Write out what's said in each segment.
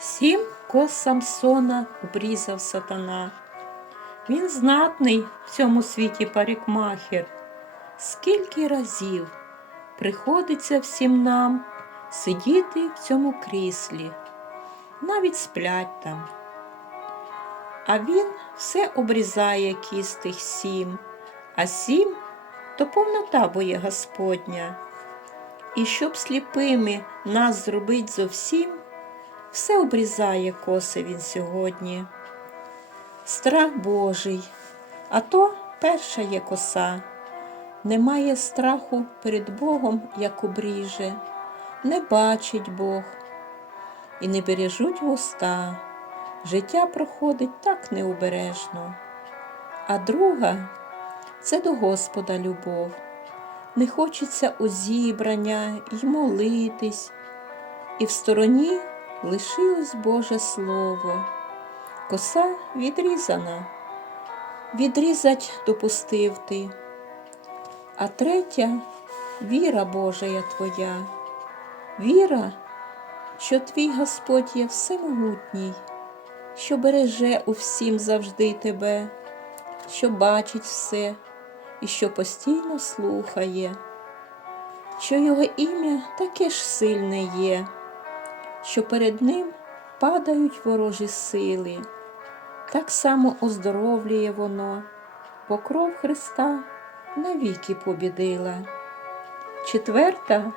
Сім кос Самсона обрізав сатана. Він знатний в цьому світі парикмахер. Скільки разів приходиться всім нам сидіти в цьому кріслі, навіть сплять там. А він все обрізає кістих сім, а сім то повнота боє Господня. І щоб сліпими нас зробить зовсім, все обрізає коси він сьогодні. Страх Божий, а то перша є коса. Немає страху перед Богом, як обріже, не бачить Бог і не бережуть вуста. Життя проходить так необережно. А друга це до Господа любов. Не хочеться у й молитись, і в стороні лишилось Боже Слово. Коса відрізана, відрізать допустив ти. А третя віра Божая твоя, віра, що твій Господь є всемогутній, що береже у всім завжди тебе, що бачить все і що постійно слухає, що його ім'я таке ж сильне є, що перед ним падають ворожі сили, так само оздоровлює воно, бо кров Христа навіки побідила. Четверта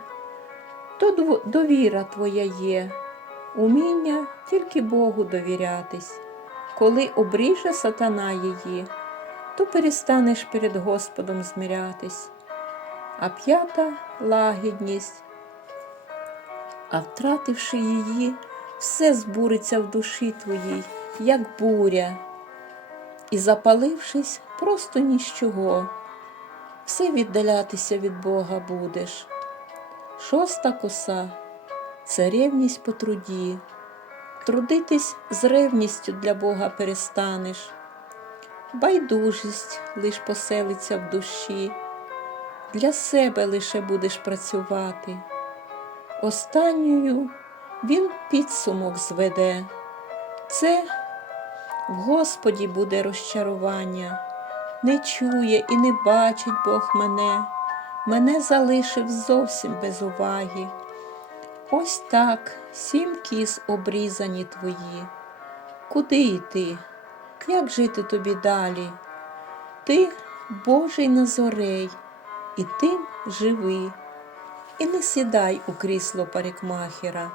то довіра твоя є, уміння тільки Богу довірятись. Коли обріже сатана її, то перестанеш перед Господом змирятись. А п'ята лагідність. А втративши її, все збуриться в душі твоїй, як буря, і запалившись, просто нічого, все віддалятися від Бога будеш. Шоста коса це ревність по труді. Трудитись з ревністю для Бога перестанеш. Байдужість лиш поселиться в душі, для себе лише будеш працювати. Останньою він підсумок зведе. Це в Господі буде розчарування. Не чує і не бачить Бог мене, мене залишив зовсім без уваги. Ось так сім кіз обрізані твої. Куди йти? Як жити тобі далі? Ти Божий Назорей, і тим живи, і не сідай у крісло парикмахера.